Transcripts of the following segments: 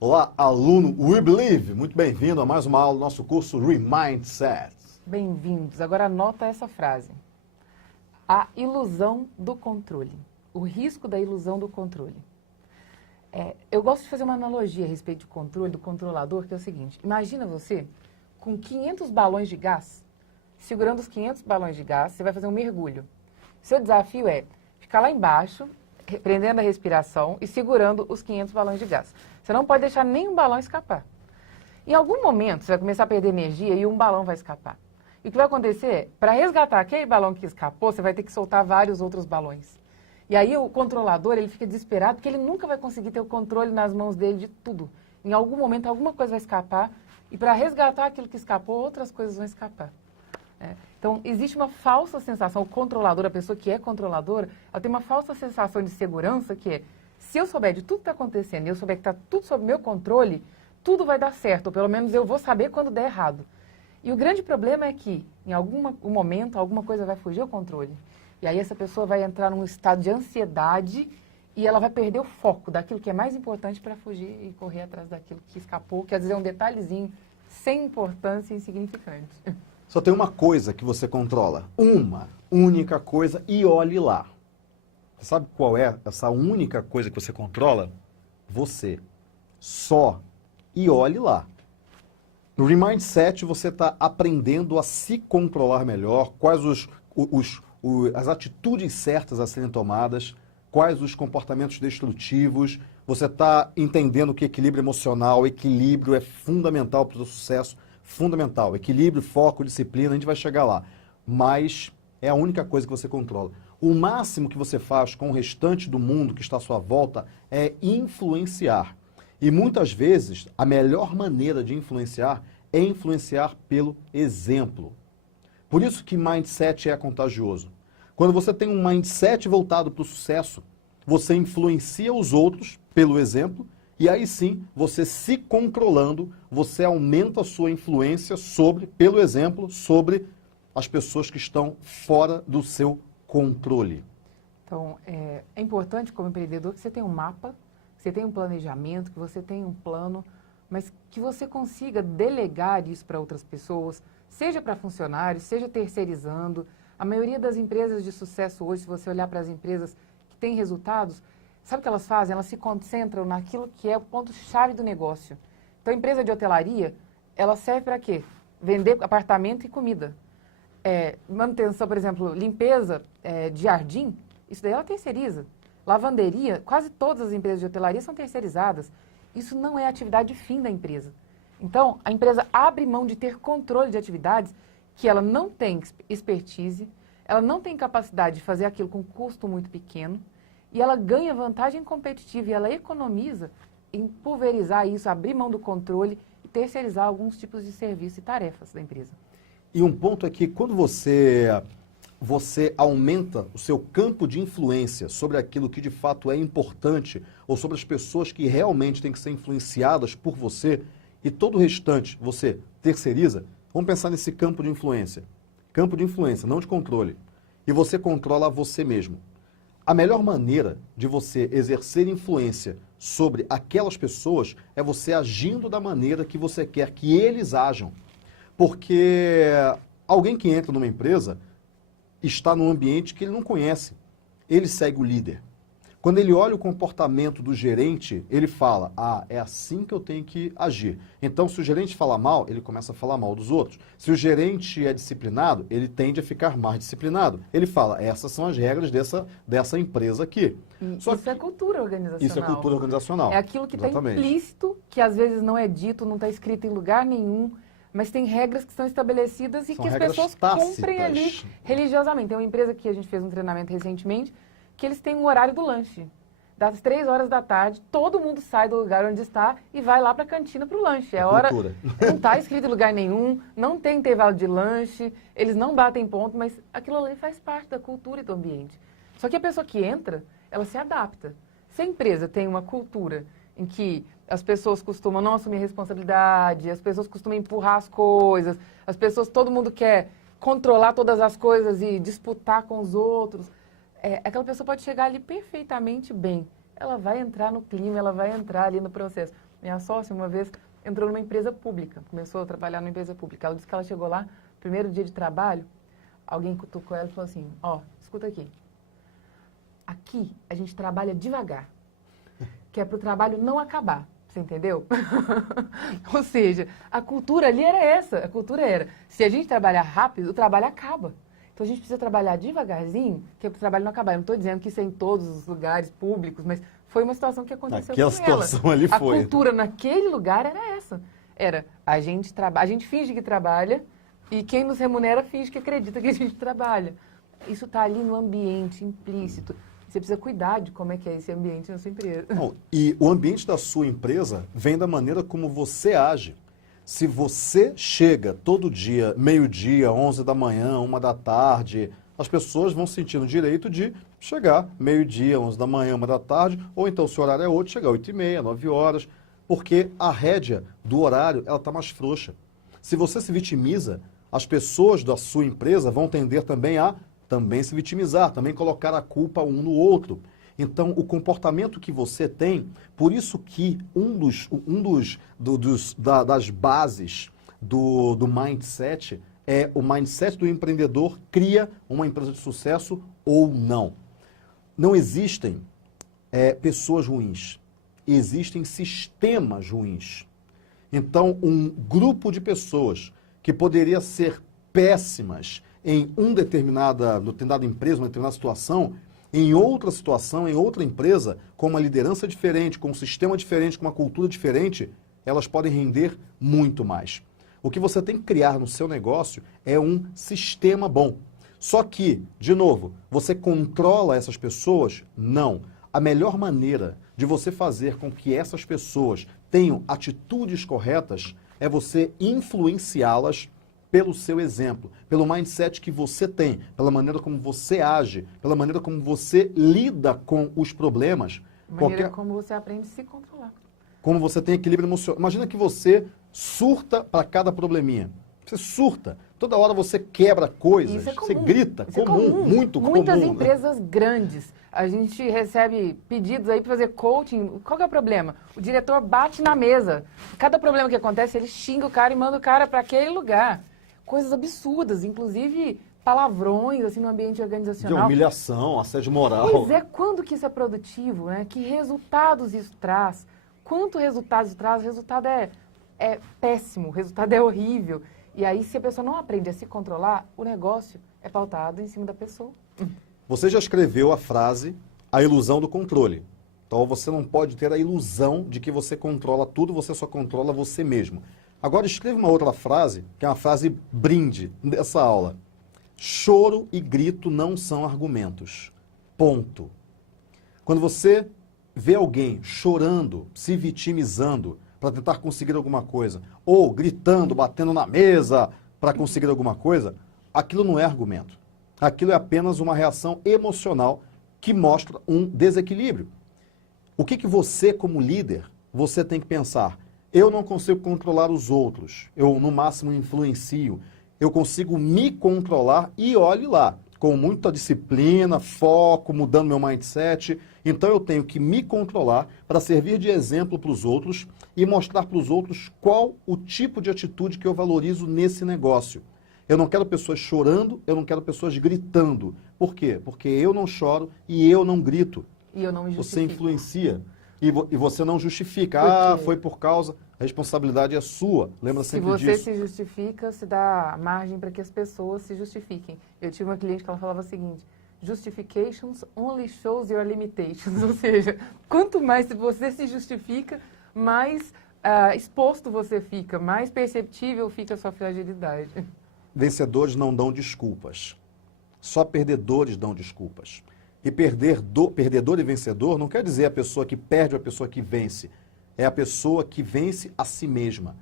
Olá, aluno We Believe, muito bem-vindo a mais uma aula do nosso curso Remindset. Bem-vindos. Agora anota essa frase. A ilusão do controle. O risco da ilusão do controle. Eu gosto de fazer uma analogia a respeito de controle, do controlador, que é o seguinte. Imagina você com 500 balões de gás, segurando os 500 balões de gás, você vai fazer um mergulho. Seu desafio é ficar lá embaixo, prendendo a respiração e segurando os 500 balões de gás. Você não pode deixar nenhum balão escapar. Em algum momento, você vai começar a perder energia e um balão vai escapar. E o que vai acontecer é, para resgatar aquele balão que escapou, você vai ter que soltar vários outros balões. E aí o controlador, ele fica desesperado, porque ele nunca vai conseguir ter o controle nas mãos dele de tudo. Em algum momento, alguma coisa vai escapar, e para resgatar aquilo que escapou, outras coisas vão escapar. Então, existe uma falsa sensação, o controlador, a pessoa que é controladora, ela tem uma falsa sensação de segurança, que é, se eu souber de tudo que está acontecendo, e eu souber que está tudo sob meu controle, tudo vai dar certo, ou pelo menos eu vou saber quando der errado. E o grande problema é que, em algum momento, alguma coisa vai fugir ao controle. E aí essa pessoa vai entrar num estado de ansiedade e ela vai perder o foco daquilo que é mais importante para fugir e correr atrás daquilo que escapou, que às vezes é um detalhezinho sem importância e insignificante. Só tem uma coisa que você controla, uma única coisa, e olhe lá. Você sabe qual é essa única coisa que você controla? Você. Só. E olhe lá. No Remindset você está aprendendo a se controlar melhor, quais as atitudes certas a serem tomadas, quais os comportamentos destrutivos. Você está entendendo que equilíbrio emocional, equilíbrio é fundamental para o sucesso, fundamental. Equilíbrio, foco, disciplina, a gente vai chegar lá. Mas é a única coisa que você controla. O máximo que você faz com o restante do mundo que está à sua volta é influenciar. E muitas vezes, a melhor maneira de influenciar é influenciar pelo exemplo. Por isso que mindset é contagioso. Quando você tem um mindset voltado para o sucesso, você influencia os outros pelo exemplo, e aí sim, você se controlando, você aumenta a sua influência pelo exemplo, sobre as pessoas que estão fora do seu controle. Então, é importante como empreendedor que você tenha um mapa, que você tenha um planejamento, que você tenha um plano, mas que você consiga delegar isso para outras pessoas, seja para funcionários, seja terceirizando. A maioria das empresas de sucesso hoje, se você olhar para as empresas que têm resultados, sabe o que elas fazem? Elas se concentram naquilo que é o ponto-chave do negócio. Então, a empresa de hotelaria, ela serve para quê? Vender apartamento e comida. Manutenção, por exemplo, limpeza de jardim, isso daí ela terceiriza. Lavanderia, quase todas as empresas de hotelaria são terceirizadas. Isso não é atividade fim da empresa. Então, a empresa abre mão de ter controle de atividades que ela não tem expertise, ela não tem capacidade de fazer aquilo com custo muito pequeno, e ela ganha vantagem competitiva e ela economiza em pulverizar isso, abrir mão do controle e terceirizar alguns tipos de serviços e tarefas da empresa. E um ponto é que quando você aumenta o seu campo de influência sobre aquilo que de fato é importante, ou sobre as pessoas que realmente têm que ser influenciadas por você, e todo o restante você terceiriza, vamos pensar nesse campo de influência. Campo de influência, não de controle. E você controla você mesmo. A melhor maneira de você exercer influência sobre aquelas pessoas é você agindo da maneira que você quer que eles ajam. Porque alguém que entra numa empresa está num ambiente que ele não conhece. Ele segue o líder. Quando ele olha o comportamento do gerente, ele fala, é assim que eu tenho que agir. Então, se o gerente fala mal, ele começa a falar mal dos outros. Se o gerente é disciplinado, ele tende a ficar mais disciplinado. Ele fala, essas são as regras dessa empresa aqui. Isso é cultura organizacional. Isso é cultura organizacional. É aquilo que está implícito, que às vezes não é dito, não está escrito em lugar nenhum, mas tem regras que são estabelecidas e são que as pessoas tácitas. cumprem ali religiosamente. Tem uma empresa que a gente fez um treinamento recentemente, que eles têm um horário do lanche. Das 3 horas da tarde, todo mundo sai do lugar onde está e vai lá para a cantina para o lanche. É hora, não está escrito em lugar nenhum, não tem intervalo de lanche, eles não batem ponto, mas aquilo ali faz parte da cultura e do ambiente. Só que a pessoa que entra, ela se adapta. Se a empresa tem uma cultura em que as pessoas costumam não assumir responsabilidade, as pessoas costumam empurrar as coisas, todo mundo quer controlar todas as coisas e disputar com os outros, aquela pessoa pode chegar ali perfeitamente bem. ela vai entrar no clima, ela vai entrar ali no processo. Minha sócia, uma vez, entrou numa empresa pública, começou a trabalhar numa empresa pública. Ela disse que ela chegou lá, primeiro dia de trabalho, alguém cutucou ela e falou assim, ó, escuta aqui. Aqui a gente trabalha devagar, que é para o trabalho não acabar. Você entendeu? Ou seja, a cultura ali era essa. A cultura era, se a gente trabalhar rápido, o trabalho acaba. Então a gente precisa trabalhar devagarzinho, que é para o trabalho não acabar. Eu não estou dizendo que isso é em todos os lugares públicos, mas foi uma situação que aconteceu Aquela com ela. situação ali foi. A cultura naquele lugar era essa. Era, a gente finge que trabalha e quem nos remunera finge que acredita que a gente trabalha. Isso está ali no ambiente implícito. Você precisa cuidar de como é que é esse ambiente na sua empresa. Não, e o ambiente da sua empresa vem da maneira como você age. Se você chega todo dia, meio-dia, 11 da manhã, 1 da tarde, as pessoas vão sentindo o direito de chegar meio-dia, 11 da manhã, 1 da tarde, ou então, se o horário é outro, chegar 8h30, 9 horas, porque a rédea do horário ela está mais frouxa. Se você se vitimiza, as pessoas da sua empresa vão tender também a se vitimizar, também colocar a culpa um no outro. Então, o comportamento que você tem, por isso que das bases do mindset é o mindset do empreendedor cria uma empresa de sucesso ou não. Não existem pessoas ruins, existem sistemas ruins. Então, um grupo de pessoas que poderia ser péssimas em determinada empresa, uma determinada situação, em outra situação, em outra empresa, com uma liderança diferente, com um sistema diferente, com uma cultura diferente, elas podem render muito mais. O que você tem que criar no seu negócio é um sistema bom. Só que, de novo, você controla essas pessoas? Não. A melhor maneira de você fazer com que essas pessoas tenham atitudes corretas é você influenciá-las pelo seu exemplo, pelo mindset que você tem, pela maneira como você age, pela maneira como você lida com os problemas. Maneira como você aprende a se controlar. Como você tem equilíbrio emocional. Imagina que você surta para cada probleminha. Você surta. Toda hora você quebra coisas, Isso é comum. você grita. Isso comum, é comum. Muito comum. Muitas né? empresas grandes, a gente recebe pedidos aí para fazer coaching. Qual que é o problema? O diretor bate na mesa. Cada problema que acontece, ele xinga o cara e manda o cara para aquele lugar. Coisas absurdas, inclusive palavrões assim no ambiente De organizacional. humilhação, assédio moral. Pois é, quando que isso é produtivo, né? Que resultados isso traz? Quanto resultados traz? O resultado é péssimo, o resultado é horrível. E aí, se a pessoa não aprende a se controlar, o negócio é pautado em cima da pessoa. Você já escreveu a frase, a ilusão do controle. Então, você não pode ter a ilusão de que você controla tudo, você só controla você mesmo. Agora, escreva uma outra frase, que é uma frase brinde dessa aula. Choro e grito não são argumentos. Ponto. Quando você vê alguém chorando, se vitimizando para tentar conseguir alguma coisa, ou gritando, batendo na mesa para conseguir alguma coisa, aquilo não é argumento. Aquilo é apenas uma reação emocional que mostra um desequilíbrio. O que você, como líder, você tem que pensar? Eu não consigo controlar os outros, eu no máximo influencio, eu consigo me controlar e olhe lá, com muita disciplina, foco, mudando meu mindset. Então eu tenho que me controlar para servir de exemplo para os outros e mostrar para os outros qual o tipo de atitude que eu valorizo nesse negócio. Eu não quero pessoas chorando, eu não quero pessoas gritando. Por quê? Porque eu não choro e eu não grito. E eu não me Você justifico. influencia e você não justifica. Por quê? Foi por causa... A responsabilidade é sua. Lembra sempre disso. Se você se justifica, você dá margem para que as pessoas se justifiquem. Eu tive uma cliente que ela falava o seguinte: justifications only shows your limitations. Ou seja, quanto mais você se justifica, mais exposto você fica, mais perceptível fica a sua fragilidade. Vencedores não dão desculpas. Só perdedores dão desculpas. E perdedor e vencedor não quer dizer a pessoa que perde ou a pessoa que vence. É a pessoa que vence a si mesma.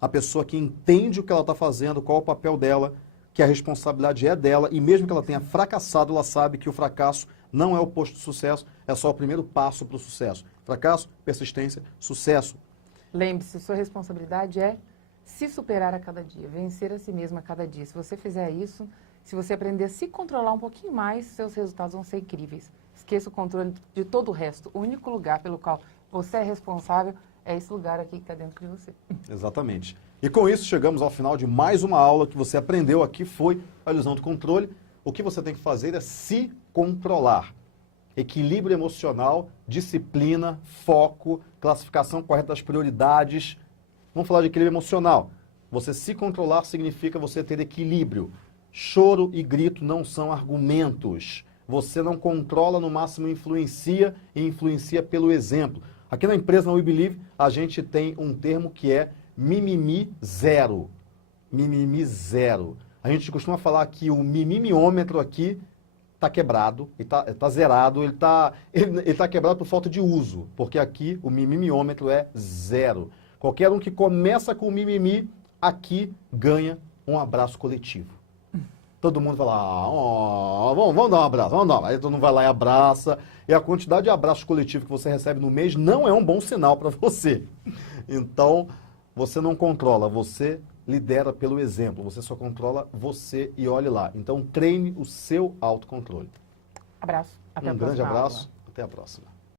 A pessoa que entende o que ela está fazendo, qual é o papel dela, que a responsabilidade é dela, e mesmo que ela tenha fracassado, ela sabe que o fracasso não é o oposto de sucesso, é só o primeiro passo para o sucesso. Fracasso, persistência, sucesso. Lembre-se, sua responsabilidade é se superar a cada dia, vencer a si mesmo a cada dia. Se você fizer isso, se você aprender a se controlar um pouquinho mais, seus resultados vão ser incríveis. esqueça o controle de todo o resto. O único lugar pelo qual você é responsável é esse lugar aqui que está dentro de você. Exatamente. E com isso chegamos ao final de mais uma aula que você aprendeu aqui, foi a ilusão do controle. O que você tem que fazer é se controlar. Equilíbrio emocional, disciplina, foco, classificação correta das prioridades. Vamos falar de equilíbrio emocional. Você se controlar significa você ter equilíbrio. Choro e grito não são argumentos. Você não controla, no máximo influencia, e influencia pelo exemplo. Aqui na empresa, na We Believe, a gente tem um termo que é mimimi zero. Mimimi zero. A gente costuma falar que o mimimiômetro aqui está quebrado, está zerado, ele tá quebrado por falta de uso, porque aqui o mimimiômetro é zero. Qualquer um que começa com mimimi, aqui ganha um abraço coletivo. Todo mundo vai lá, vamos dar um abraço, vamos dar. Aí todo mundo vai lá e abraça, e a quantidade de abraços coletivos que você recebe no mês não é um bom sinal para você. Então, você não controla, você lidera pelo exemplo, você só controla você e olhe lá. Então treine o seu autocontrole. Abraço. Até a Um próxima grande abraço, aula. até a próxima.